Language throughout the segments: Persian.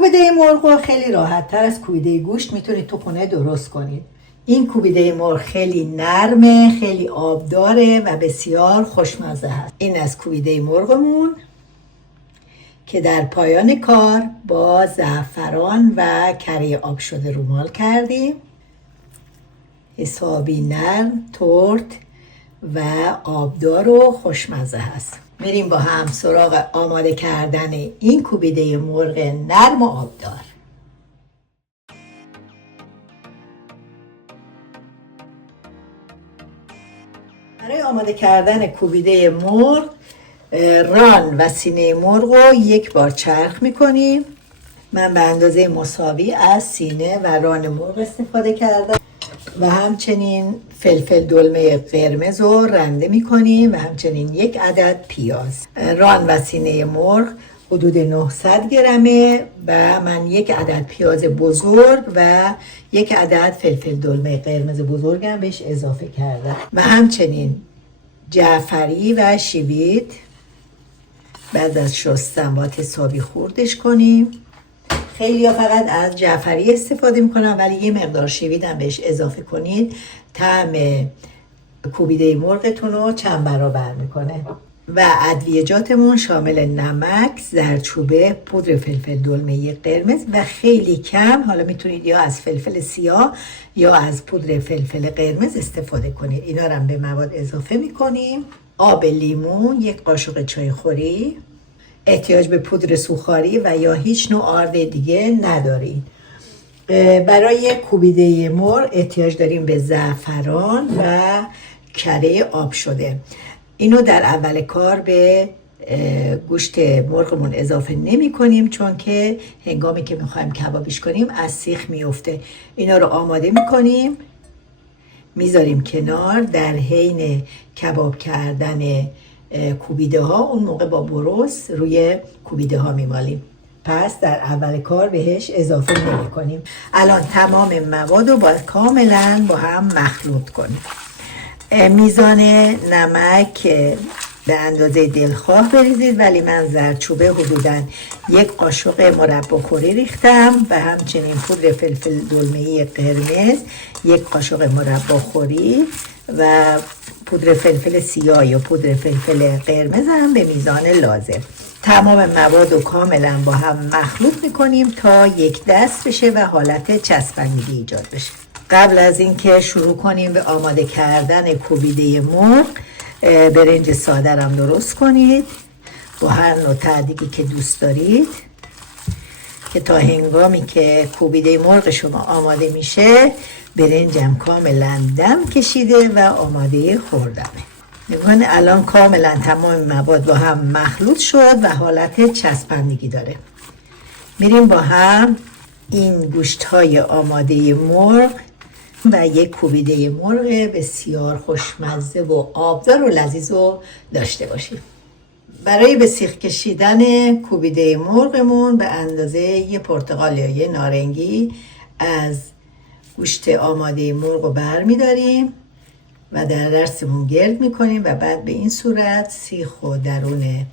کوبیده مرغ رو خیلی راحت تر از کوبیده گوشت میتونید تو خونه درست کنید. این کوبیده مرغ خیلی نرمه، خیلی آبداره و بسیار خوشمزه هست. این از کوبیده مرغمون که در پایان کار با زعفران و کره آب شده رومال کردیم. حسابی نرم، ترد و آبدار و خوشمزه هست. میریم با هم سراغ آماده کردن این کوبیده مرغ نرم و آبدار. برای آماده کردن کوبیده مرغ ران و سینه مرغ رو یک بار چرخ میکنیم. من به اندازه مساوی از سینه و ران مرغ استفاده کردم و همچنین فلفل دلمه قرمز رو رنده میکنیم و همچنین یک عدد پیاز. ران و سینه مرغ حدود 900 گرمه و من یک عدد پیاز بزرگ و یک عدد فلفل دلمه قرمز بزرگم بهش اضافه کردم و همچنین جعفری و شیوید. بعد از شستن باید حسابی خوردش کنیم. خیلی ها فقط از جعفری استفاده میکنن ولی یه مقدار شیوید هم بهش اضافه کنید، طعم کوبیده مرغتون رو چند برابر میکنه. و ادویجاتمون شامل نمک، زردچوبه، پودر فلفل دلمه قرمز و خیلی کم، حالا میتونید یا از فلفل سیاه یا از پودر فلفل قرمز استفاده کنید. اینا رو هم به مواد اضافه میکنیم. آب لیمون یک قاشق چایخوری. احتیاج به پودر سوخاری و یا هیچ نوع آرد دیگه ندارید. برای کوبیده مرغ احتیاج داریم به زعفران و کره آب شده. اینو در اول کار به گوشت مرغمون اضافه نمی کنیم چون که هنگامی که میخوایم کبابش کنیم از سیخ میفته. اینا رو آماده میکنیم، میذاریم کنار. در حین کباب کردن کوبیده ها اون موقع با برس روی کوبیده ها میمالیم. پس در اول کار بهش اضافه نمی کنیم. الان تمام مواد رو باید کاملا با هم مخلوط کنیم. میزان نمک به اندازه دلخواه بریزید ولی من زردچوبه حدوداً یک قاشق مربا کره ریختم و همچنین پودر فلفل دلمه‌ای قرمز یک قاشق مربا خوری و پودر فلفل سیاه یا پودر فلفل قرمز هم به میزان لازم. تمام مواد رو کاملا با هم مخلوط میکنیم تا یک دست بشه و حالت چسبندگی ایجاد بشه. قبل از اینکه شروع کنیم به آماده کردن کوبیده مرغ، برنج ساده هم درست کنید با هر نوع تعدیقی که دوست دارید که تا هنگامی که کوبیده مرغ شما آماده میشه برنجم کاملا دم کشیده و آماده خوردمه. نگاه الان کاملا تمام مواد با هم مخلوط شد و حالت چسبندگی داره. میریم با هم این گوشت های آماده مرغ و یک کوبیده مرغ بسیار خوشمزه و آبدار و لذیذ رو داشته باشیم. برای به سیخ کشیدن کوبیده مرغمون به اندازه یه پرتقال یا یه نارنگی از گوشت آماده مرغ رو بر میداریم و در دستمون گرد میکنیم و بعد به این صورت سیخ و درون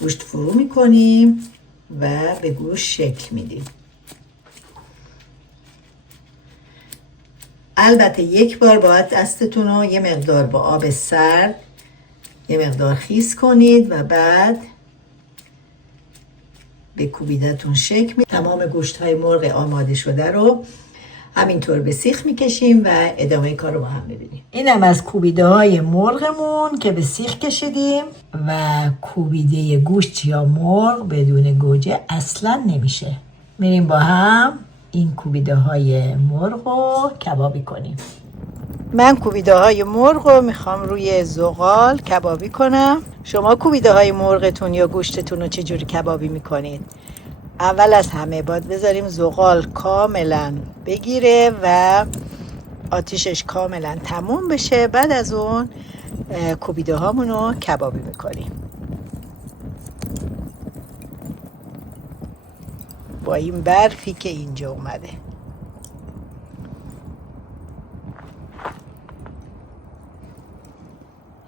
گوشت فرو میکنیم و به گوشت شکل میدیم. البته یک بار باید دستتون رو یه مقدار با آب سرد یه مقدار خیس کنید و بعد به کوبیده‌تون شکل میدید. تمام گوشت های مرغ آماده شده رو همینطور به سیخ میکشیم و ادامه کار رو با هم ببینیم. اینم از کوبیده های مرغمون که به سیخ کشیدیم و کوبیده گوشت یا مرغ بدون گوجه اصلا نمیشه. میریم با هم این کوبیده های مرغ رو کبابی کنیم. من کوبیده های مرغ رو میخوام روی زغال کبابی کنم. شما کوبیده های مرغتون یا گوشتتون رو چجوری کبابی میکنید؟ اول از همه باید بذاریم زغال کاملا بگیره و آتیشش کاملا تموم بشه. بعد از اون کوبیده هامون رو کبابی میکنیم با این برفی که اینجا اومده.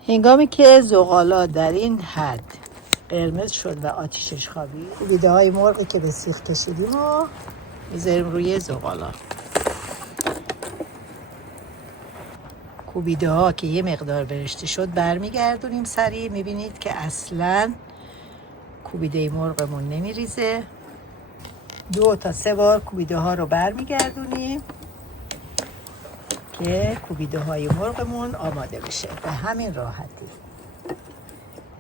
هنگامی که زغالا در این حد قرمز شد و آتیشش خوابید. کوبیده های مرغی که به سیخ کشیدیم و میذاریم روی زغالا. کوبیده ها که یه مقدار برشته شد برمیگردونیم سریع. میبینید که اصلا کوبیده مرغمون نمیریزه. 2 تا 3 بار کوبیده ها رو برمیگردونیم که کوبیده های مرغمون آماده بشه. به همین راحتی.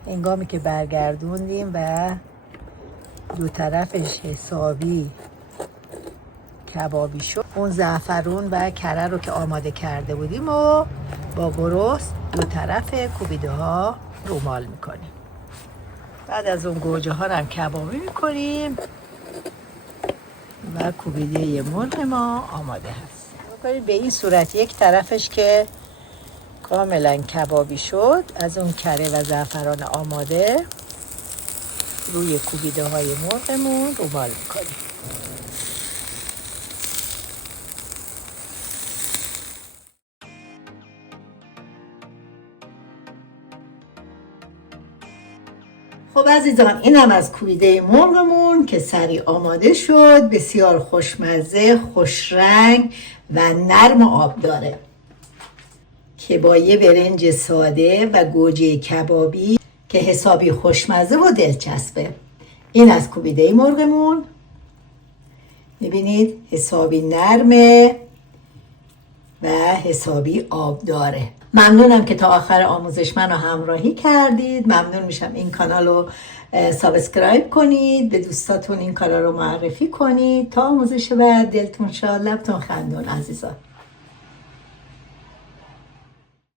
هنگامی که برگردوندیم و 2 طرفش حسابی کبابی شد، اون زعفرون و کره رو که آماده کرده بودیم و با گرست 2 طرف کوبیده ها رومال میکنیم. بعد از اون گوجه ها رو هم کبابی میکنیم و کوبیده مرغ ما آماده هست. به این صورت یک طرفش که کاملا کبابی شد، از اون کره و زعفران آماده روی کوبیده های مرغمون رومال میکنیم. خب عزیزان، اینم از کوبیده مرغمون که سریع آماده شد. بسیار خوشمزه، خوشرنگ و نرم و آب داره که با یه برنج ساده و گوجه کبابی که حسابی خوشمزه و دلچسبه. این از کوبیده مرغمون. میبینید حسابی نرمه و حسابی آب داره. ممنونم که تا آخر آموزش منو همراهی کردید. ممنون میشم این کانال رو سابسکرایب کنید، به دوستاتون این کانال رو معرفی کنید. تا آموزش بعد دلتون شاد، لبتون خندون عزیزان.